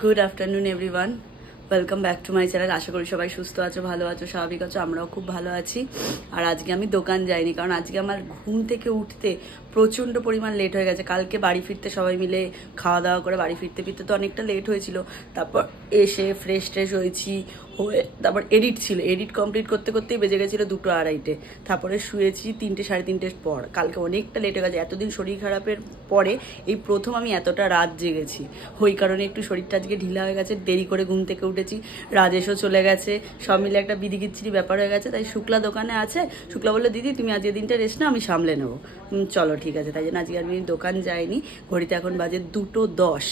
Good afternoon everyone, welcome back to my channel. আশা করি সবাই সুস্থ আছো, ভালো আছো, স্বাভাবিক আছো। আমরাও খুব ভালো আছি। আর আজকে আমি দোকান যাইনি, কারণ আজকে আমার ঘুম থেকে উঠতে প্রচণ্ড পরিমাণ লেট হয়ে গেছে। কালকে বাড়ি ফিরতে সবাই মিলে খাওয়া দাওয়া করে বাড়ি ফিরতে তো অনেকটা লেট হয়েছিল। তারপর এসে ফ্রেশ হয়েছি, হয়ে তারপর এডিট ছিল, এডিট কমপ্লিট করতে করতেই বেজে গেছিলো 2টো 2:30। তারপরে শুয়েছি 3টে 3:30 পর। কালকে অনেকটা লেট হয়ে গেছে। এতদিন শরীর খারাপের পরে এই প্রথম আমি এতটা রাত জেগেছি। ওই কারণে একটু শরীরটা আজকে ঢিলা হয়ে গেছে, দেরি করে ঘুম থেকে উঠেছি। রাজেশও চলে গেছে, সব মিলে একটা বিদিকিচ্ছিরি ব্যাপার হয়ে গেছে। তাই শুক্লা দোকানে আছে। শুক্লা বললো, দিদি তুমি আজকে দিনটা রেস্ট না, আমি সামলে নেবো। চলো ঠিক আছে। তাই জন্য আজকে আমি দোকান যাইনি। ঘড়িতে এখন বাজে 2:10।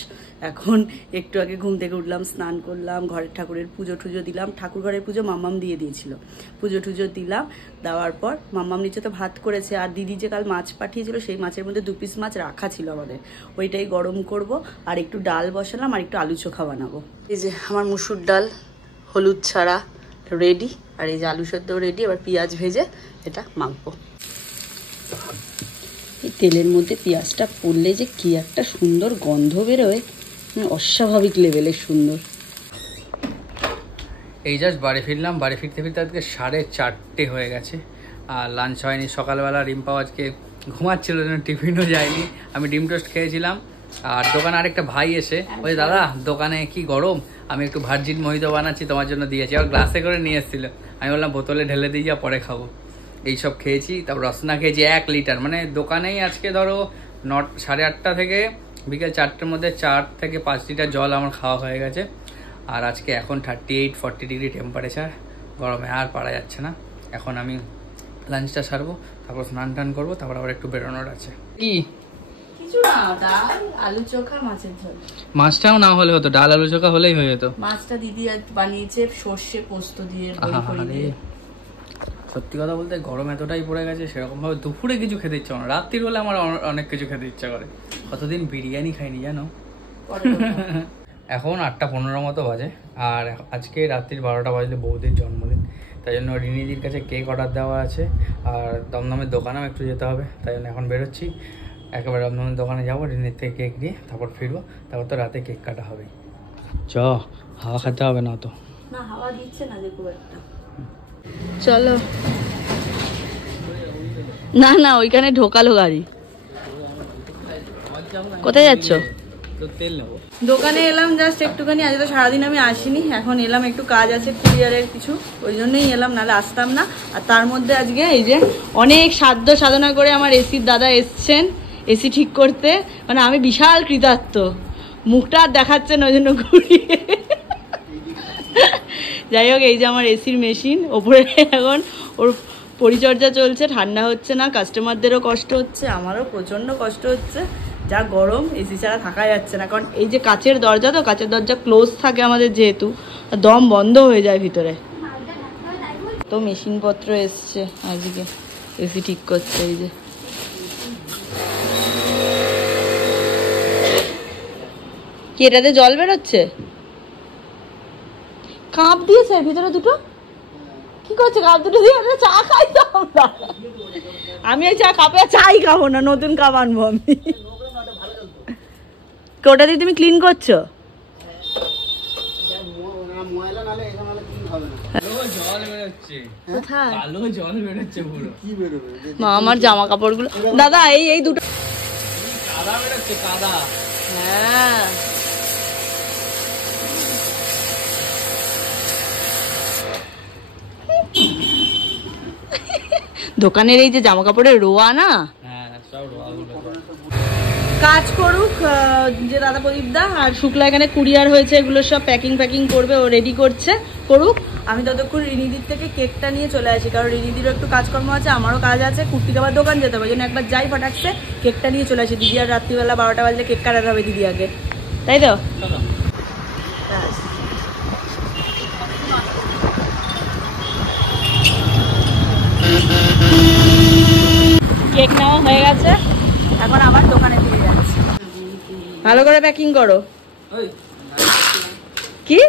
এখন একটু আগে ঘুম থেকে উঠলাম, স্নান করলাম, ঘরের ঠাকুরের পুজো টুজো দিলাম। ঠাকুর ঘরের পুজো মাম্মাম দিয়ে দিয়েছিল, পুজো টুজো দিলাম। দেওয়ার পর মাম্মাম নিচে তো ভাত করেছে, আর দিদি যে কাল মাছ পাঠিয়েছিল সেই মাছের মধ্যে 2 পিস মাছ রাখা ছিল আমাদের, ওইটাই গরম করব। আর একটু ডাল বসালাম, আর একটু আলু চোখা বানাবো। এই যে আমার মুসুর ডাল হলুদ ছাড়া রেডি, আর এই যে আলু সেদ্ধ রেডি। এবার পেঁয়াজ ভেজে এটা মাখবো। এই তেলের মধ্যে পেঁয়াজটা পড়লে যে কি একটা সুন্দর গন্ধ বেরোয়, অস্বাভাবিক লেভেলের সুন্দর। এই জাস্ট বাড়ি ফিরলাম। বাড়ি ফিরতে আজকে 4:30 হয়ে গেছে, আর লাঞ্চ হয়নি। সকালবেলা রিম্পাও আজকে ঘুমাচ্ছিল, যেন টিফিনও যায়নি। আমি ডিম টোস্ট খেয়েছিলাম। আর দোকানে আরেকটা ভাই এসে বলছে, দাদা দোকানে কি গরম, আমি একটু ভার্জিন মোহিতো বানাচ্ছি, তোমার জন্য দিয়েছি। আর গ্লাসে করে নিয়ে এসেছিল। আমি বললাম বোতলে ঢেলে দিয়ে যা, পরে খাবো। এইসব খেয়েছি। তারপর রসনা খেয়েছি 1 লিটার। মানে দোকানেই আজকে ধরো 8:30 থেকে বিকেল 4টের মধ্যে 4 থেকে 5 লিটার জল আমার খাওয়া হয়ে গেছে। আর আজকে এখন 38-40 ডিগ্রি টেম্পারেচার, গরমে আর পারা যাচ্ছে না। এখন আমি লাঞ্চটা সারবো, তারপর স্নান টান করবো, তারপর আবার একটু বেরোনোর আছে। কি কিছু না, ডাল আলু চোখা মাছের ঝোল। মাছটাও না হলে হতো, ডাল আলু চোখা হলেই হয়ে যেত। মাছটা দিদি আজ বানিয়েছে সর্ষে পোস্ত দিয়ে, বড়ি দিয়ে। সত্যি কথা বলতে গরম এতটাই পড়ে গেছে, সেরকম ভাবে দুপুরে কিছু খেতে ইচ্ছা করে না। রাত্রির বেলা আমার অনেক কিছু খেতে ইচ্ছা করে। কতদিন বিরিয়ানি খাইনি জানো। এখন 8:15 মতো বাজে, আর আজকে রাত্রির 12টা বাজলে বৌদির জন্মদিন। তাই জন্য রিনিদির কাছে কেক অর্ডার দেওয়া আছে, আর দমদমের দোকানেও একটু যেতে হবে। তাই জন্য এখন বেরোচ্ছি, একেবারে দমদমের দোকানে যাবো, রিনির থেকে কেক নিয়ে তারপর ফিরবো। তারপর তো রাতে কেক কাটা হবে। হাওয়া খেতে হবে না তো, না হাওয়া দিচ্ছে না যে খুব একটা। চলো না না, ওইখানে ঢোকালো গাড়ি। কোথায় যাচ্ছ? দোকানে এলাম জাস্ট একটুখানি। আজ তো সারাদিন আমি আসিনি, এখন এলাম, একটু কাজ আছে কুরিয়ারের কিছু, ওই জন্যই এলাম, নাহলে আসতাম না। আর তার মধ্যে আজকে এই যে অনেক সাধ্য সাধনা করে আমার এসির দাদা এসছেন এসি ঠিক করতে। মানে আমি বিশাল কৃতার্থ, মুখটা আর দেখাচ্ছেন ওই জন্য ঘুরিয়ে। যাই হোক, এই যে আমার এসির মেশিন, ওপরে এখন ওর পরিচর্যা চলছে। ঠান্ডা হচ্ছে না, কাস্টমারদেরও কষ্ট হচ্ছে, আমারও প্রচণ্ড কষ্ট হচ্ছে। যা গরম, এসি ছাড়া থাকা যাচ্ছে না। কারণ এই যে কাচের দরজা, তো কাচের দরজা ক্লোজ থাকে আমাদের, যেহেতু দম বন্ধ হয়ে যায় ভিতরে। তো মেশিনপত্র এসছে আজকে, এসি ঠিক করছে। এই যে কি, এটাতে জল বেরোচ্ছে? কাপ দিয়েছে ভিতরে দুটো। কি করছে কাপ দুটো দিয়ে? চা খাই তো আমরা। আমি ওই চা কাপে চাই খাবো না, নতুন কাপ আনবো আমি। ওটা দিয়ে তুমি ক্লিন করছো? মা আমার জামা কাপড় গুলো, দাদা এই দুটো কাদা বেরোচ্ছে, কাদা। হ্যাঁ দোকানের এই যে জামা কাপড়ের রোয়া না, কাজ করুক যে দাদা প্রদীপ দা। আর শুক্লা এখানে কুরিয়ার হয়েছে, এগুলো সব প্যাকিং করবে, ও রেডি করছে, করুক। আমি ততক্ষণ রিনিদির থেকে কেকটা নিয়ে চলে আসি, কারণ রিনিদিরও একটু কাজকর্ম আছে, আমারও কাজ আছে। কুর্তিকে আবার দোকান যেতে হবে, ওই জন্য একবার যাই ফটাকছে কেকটা নিয়ে চলে আসি। দিদি আর রাত্রিবেলা 12টা বাজলে কেক কাটাতে হবে দিদি আগে, তাই তো? কেক নেওয়া হয়ে গেছে, এখন আবার দোকানে ফিরে যাচ্ছি। ভালো করে প্যাকিং করো। কি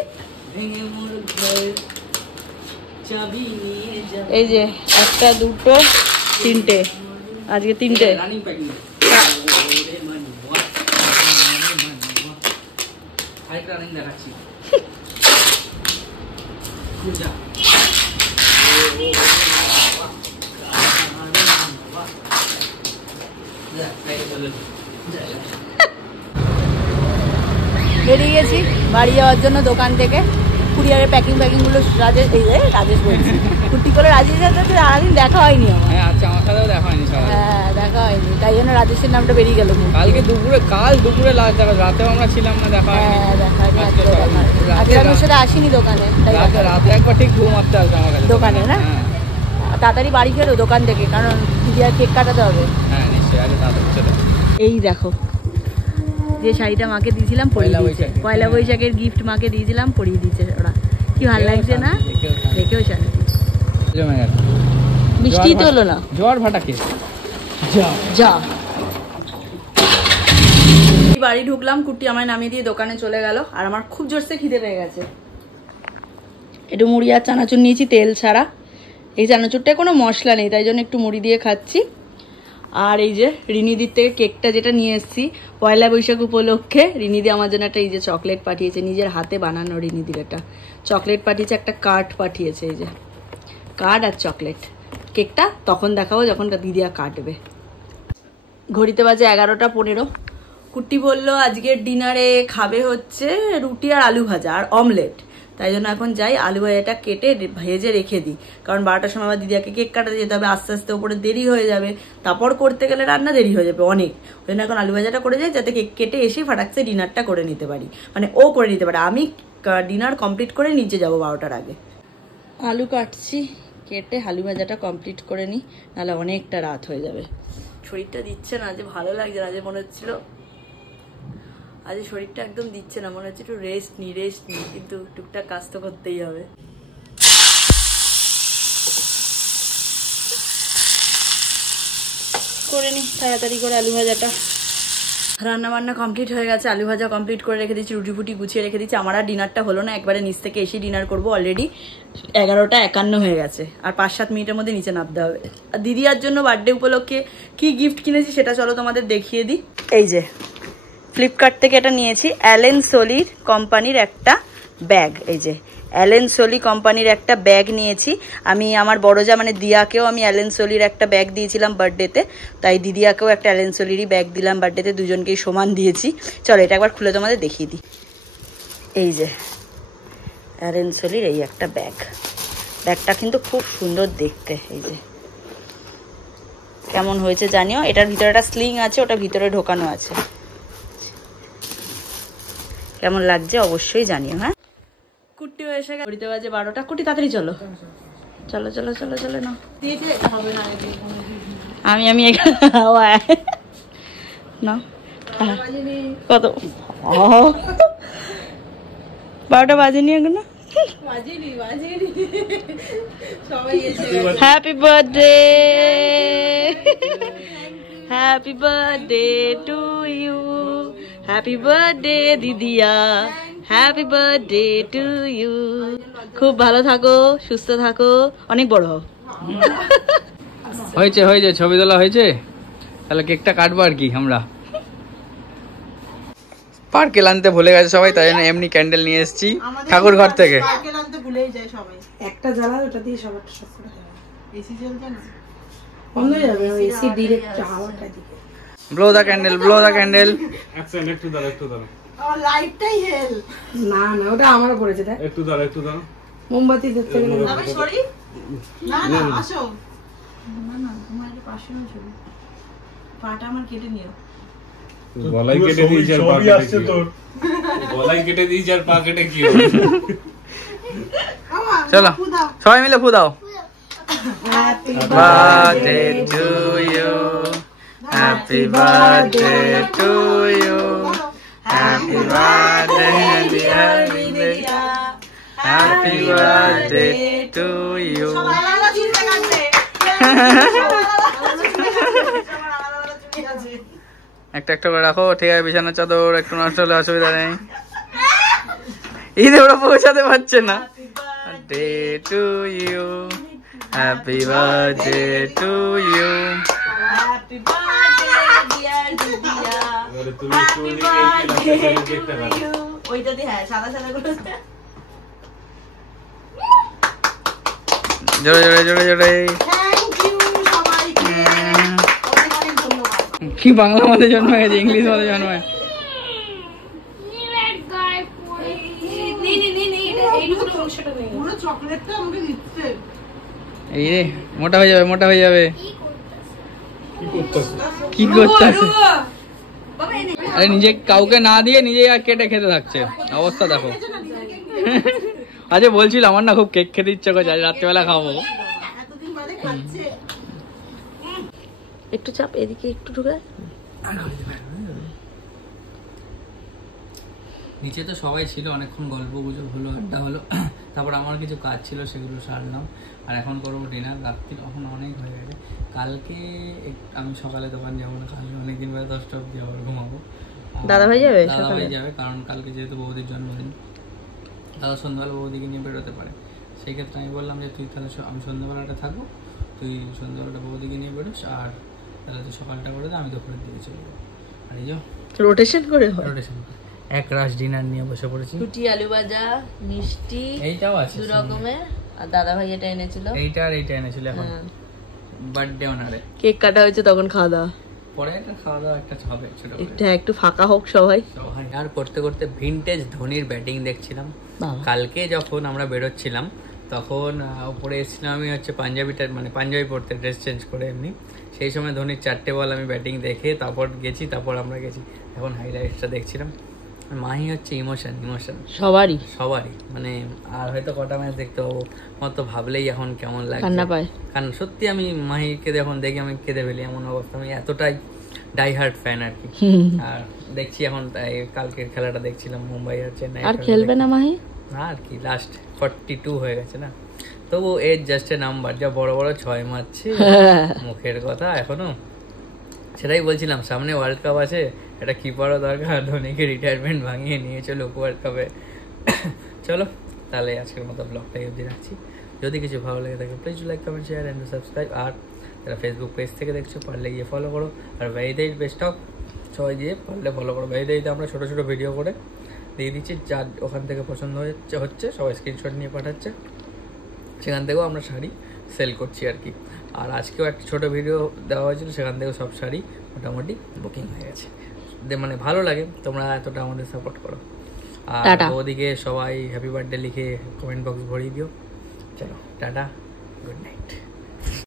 এই যে 1, 2, 3টে, আজকে 3টে। বাইক রানিং দেখাচ্ছি। যা বেরিয়ে গেছি বাড়ি যাওয়ার জন্য দোকান থেকে। কুরিয়ারের প্যাকিং গুলো রাজেশ বলছি কুটি করে রাজেশ সারাদিন দেখা হয়নি আমার। হ্যাঁ আচ্ছা, আমার সাথেও দেখা হয়নি। হ্যাঁ দেখা হয়নি, তাই জন্য রাজেশের নামটা বেরিয়ে গেল। কাল দুপুরে রাতেও আমরা ছিলাম না, দেখা হয়নি। হ্যাঁ দেখা হয়নি, আজকে আমার সাথে আসিনি দোকানে, রাতে একবার ঠিক ঘুম আসতে আসবে আমার কাছে দোকানে না। তাড়াতাড়ি বাড়ি ফেরো দোকান থেকে, কারণ দিদি আর কেক কাটাতে হবে। হ্যাঁ নিশ্চয়ই, আগে তাড়াতাড়ি চলে। এই দেখো যে শাড়িটা মাকে দিয়েছিলাম পরিয়ে দিয়েছে, পয়লা বৈশাখের গিফট মাকে দিয়েছিলাম পরিয়ে দিয়েছে ওরা। কি ভালো লাগছে না, দেখেও শান্তি। বৃষ্টি তো হলো না, জোয়ার ভাটাকে যা। বাড়ি ঢুকলাম, কুটি আমায় নামিয়ে দিয়ে দোকানে চলে গেল, আর আমার খুব জোরসে খিদে পেয়ে গেছে। একটু মুড়ি আর চানাচুর নিয়েছি তেল ছাড়া। এই চানাচুরটায় কোনো মশলা নেই, তাই জন্য একটু মুড়ি দিয়ে খাচ্ছি। আর এই যে রিনিদির থেকে কেকটা যেটা নিয়ে এসেছি পয়লা বৈশাখ উপলক্ষে, রিনিদি আমার জন্য একটা এই যে চকলেট পাঠিয়েছে, নিজের হাতে বানানো। রিনিদির একটা চকলেট পাঠিয়েছে, একটা কার্ড পাঠিয়েছে, এই যে কার্ড আর চকলেট। কেকটা তখন দেখাবো যখন দিদিয়া কাটবে। ঘড়িতে বাজে 11:15। কুটি বললো আজকের ডিনারে খাবে হচ্ছে রুটি আর আলু ভাজা আর অমলেট, তাই জন্য এখন যাই আলু ভাজাটা কেটে ভেজে রেখে দিই, কারণ 12টার সময় আবার দিদিয়াকে কেক কাটাতে যেতে হবে, আস্তে আস্তে ওপরে দেরি হয়ে যাবে, তারপর করতে গেলে রান্না দেরি হয়ে যাবে অনেক। ওই জন্য এখন আলু ভাজাটা করে যাই, যাতে কেক কেটে এসে ফাটাকসে ডিনারটা করে নিতে পারি, মানে ও করে নিতে পারে, আমি ডিনার কমপ্লিট করে নিচে যাবো 12টার আগে। আলু কাটছি, কেটে আলু ভাজাটা কমপ্লিট করে নিই, নাহলে অনেকটা রাত হয়ে যাবে। শরীরটা দিচ্ছে না, যে ভালো লাগছে না, যে মনে হচ্ছিল আজ শরীরটা একদম দিচ্ছে না, মনে হচ্ছে একটু রেস্ট নি, কিন্তু টুকটাক কাজ তো করতেই হবে। করে নি তাড়াতাড়ি করে আলু ভাজাটা। রান্না বান্না কমপ্লিট হয়ে গেছে, আলু ভাজা কমপ্লিট করে রেখে দিচ্ছি, রুটি ফুটি গুছিয়ে রেখে দিচ্ছি। আমার আর ডিনারটা হলো না, একবারে নিচ থেকে এসে ডিনার করবো। অলরেডি 11:51 হয়ে গেছে, আর 5-7 মিনিটের মধ্যে নিচে নামতে হবে। আর দিদিয়ার জন্য বার্থডে উপলক্ষে কি গিফট কিনেছি সেটা চলো তোমাদের দেখিয়ে দিই। এই যে ফ্লিপকার্ট থেকে এটা নিয়েছি, অ্যালেন সোলির কোম্পানির একটা ব্যাগ। এই যে অ্যালেন সোলি কোম্পানির একটা ব্যাগ নিয়েছি আমি। আমার বড় যা মানে দিয়াকেও আমি অ্যালেন সোলির একটা ব্যাগ দিয়েছিলাম বার্থডেতে, তাই দিদিয়াকেও একটা অ্যালেন সোলিরই ব্যাগ দিলাম বার্থডেতে, দুজনকেই সমান দিয়েছি। চলো এটা একবার খুলে তোমাদের দেখিয়ে দিই। এই যে অ্যালেন সোলির এই একটা ব্যাগ, ব্যাগটা কিন্তু খুব সুন্দর দেখতে। এই যে কেমন হয়েছে জানিও। এটার ভিতরে একটা স্লিং আছে, ওটা ভিতরে ঢোকানো আছে। কেমন লাগছে অবশ্যই জানিও। হ্যাঁ কুটিও এসে গেছে, ঘড়িতে বাজে 12টা। কুটি তাড়াতাড়ি চলো চলো চলো চলো চলো না আমি এখানে না কত 12টা বাজেনি এখনো। Happy birthday, happy birthday to you, happy birthday দিদিয়া, হ্যাপি বার্থডে টু ইউ। খুব ভালো থাকো, সুস্থ থাকো, অনেক বড় হও। হয়েছে হয়েছে, ছবি তোলা হয়েছে, তাহলে কেকটা কাটবো আর কি। আমরা পার্কেল আনতে ভুলে গেছে সবাই, তাই জন্য এমনি ক্যান্ডেল নিয়ে এসেছি ঠাকুর ঘর থেকে। একটা জ্বালা, ওটা দিয়ে সব করে এসি জ্বলছে না, বন্ধ হয়ে যাবে এসি ডিরেক্ট হাওয়াটা দিকে। ব্লো দা ক্যান্ডেল, ব্লো দা ক্যান্ডেল। একটু দাঁড়া আমার লাইটটাই হেল না না, ওটা আমারও করেছে। দেখ একটু দাঁড়া মোমবাতি দেখতে গেলে আমি সরি না না আসো না না, তোমার এটা পাশে না ছবি, পাটা আমার কেটে নিও। গলাই কেটে দিয়েছি আর পা কেটে কি, গলাই কেটে দিয়েছি আর পা কেটে কি হবে। চলো সবাই মিলে ফু দাও। Happy birthday to you, happy birthday to you, happy birthday dear দিদিয়া, হ্যাপি বার্থডে টু ইউ। একটা একটা করে রাখো, ঠিক আছে? বিছানার চাদর একটু নষ্ট হলে অসুবিধা নেই, ঈদে ওরা পৌঁছাতে পারছে না। Day to you, happy birthday to you, happy birthday dear দিদিয়া, হ্যাপি বার্থডে টু ইউ, ওইটা দিয়ে হ্যাঁ সাদা সাদা করে জোরে জোরে জোরে জোরে। থ্যাংক ইউ সবাইকে, অনেক অনেক ধন্যবাদ। কি বাংলা মধ্যে জন্ম হয়েছে, ইংলিশ মধ্যে জন্ম হয়েছে। পুরো চকলেটটা আমাকে দিচ্ছে। এই রে মোটা হয়ে যাবে, মোটা হয়ে যাবে। কি করতেছে? আরে নিজে কাউকে না দিয়ে নিজে আর কেটে খেতে থাকছে, অবস্থা দেখো। আচ্ছা বলছিল আমার না খুব কেক খেতে ইচ্ছে করছে, আজ রাত্রেবেলা খাবো। এতদিন বাদে খাচ্ছে। একটু চাপ এদিকে একটু ঢুকে। নিচে তো সবাই ছিল, অনেকক্ষণ গল্প গুজব হলো, আড্ডা হলো। তারপর আমার কিছু কাজ ছিল সেগুলো সারলাম, আর এখন করবো ডিনার। রাত্রি এখন অনেক হয়ে গেছে। কালকে আমি সকালে দোকান যাবো না, কালকে অনেকদিন পরে 10টা অব্দি আবার ঘুমাবো। দাদাভাই যাবে? দাদাভাই যাবে, কারণ কালকে যেহেতু বৌদির জন্মদিন, দাদা সন্ধ্যাবেলা বৌদিকে নিয়ে বেরোতে পারে। সেই ক্ষেত্রে আমি বললাম যে তুই তাহলে আমি সন্ধ্যাবেলাটা থাকবো, তুই সন্ধ্যাবেলাটা বৌদিকে নিয়ে বেরোস, আর তাহলে তুই সকালটা করে দে, আমি দুপুরের দিকে চলে যাবো। আর এই রোটেশন করে হয়। রোটেশন এক রাশ ডিনার নিয়ে বসে পড়েছি। রুটি, আলু ভাজা, মিষ্টি, এইটাও আছে দু রকমের। আর দাদাভাই এটা এনেছিল, এইটা আর এইটা এনেছিল। এখন বার্থডে অনারে কেক কাটা হয়েছে, তখন খাওয়া দাওয়া। পরে একটা খাওয়া দাওয়া একটা হবে ছোট করে। একটা একটু ফাঁকা হোক সবাই। আর করতে করতে ভিনটেজ ধোনির ব্যাটিং দেখছিলাম। কালকে যখন আমরা বেরোচ্ছিলাম তখন উপরে এসেছিলাম আমি হচ্ছে পাঞ্জাবিটা, মানে পাঞ্জাবি পরতে, ড্রেস চেঞ্জ করে এমনি। সেই সময় ধোনির 4টে বল আমি ব্যাটিং দেখে তারপর গেছি, তারপর আমরা গেছি। এখন হাইলাইটসটা দেখছিলাম। মাহি হচ্ছে ইমোশন সবারই, মানে আর হয়তো কটা ম্যাচ দেখতে পাবো, আমার তো ভাবলেই এখন কেমন লাগে, কান্না পায়। কারণ সত্যি আমি মাহিকে যখন দেখি আমি কেঁদে ফেলি, এমন অবস্থা। আমি এতটাই ডাই হার্ট ফ্যান আর কি। আর দেখছি এখন কালকের খেলাটা দেখছিলাম, মুম্বাই আর চেন্নাই। আর খেলবে না মাহি? আর কি, লাস্ট 42 হয়ে গেছে না, তবু এজ জাস্ট এ নাম্বার। যা বড় বড় 6 মারছে, মুখের কথা এখনো। সেটাই বলছিলাম, সামনে ওয়ার্ল্ড কাপ আছে, একটা কিপারও দরকার। ধোনিকে রিটায়ারমেন্ট ভাঙিয়ে নিয়ে চলো ওয়ার্ল্ড কাপে। চলো তাহলে আজকের মতো ব্লগটাই অবধি রাখছি। যদি কিছু ভালো লাগে থাকে please like, comment, share and subscribe. আর যারা ফেসবুক পেজ থেকে দেখছো পারলে গিয়ে ফলো করো। আর ভেরিদাইট বেস্ট অফ সবাই গিয়ে পারলে ফলো করো। ভেরিদাইতে আমরা ছোটো ছোটো ভিডিও করে দিয়ে দিচ্ছি, যার ওখান থেকে পছন্দ হচ্ছে সবাই স্ক্রিনশট নিয়ে পাঠাচ্ছে, সেখান থেকেও আমরা শাড়ি সেল করছি আর কি। আর আজকেও একটা ছোটো ভিডিও দেওয়া হয়েছিল, সেখান থেকেও সব শাড়ি মোটামুটি বুকিং হয়ে গেছে। মানে ভালো লাগে তোমরা এতটা আমাদের সাপোর্ট করো। আর ওদিকে সবাই হ্যাপি বার্থডে লিখে কমেন্ট বক্স ভরিয়ে দিও। চলো টাটা, গুড নাইট।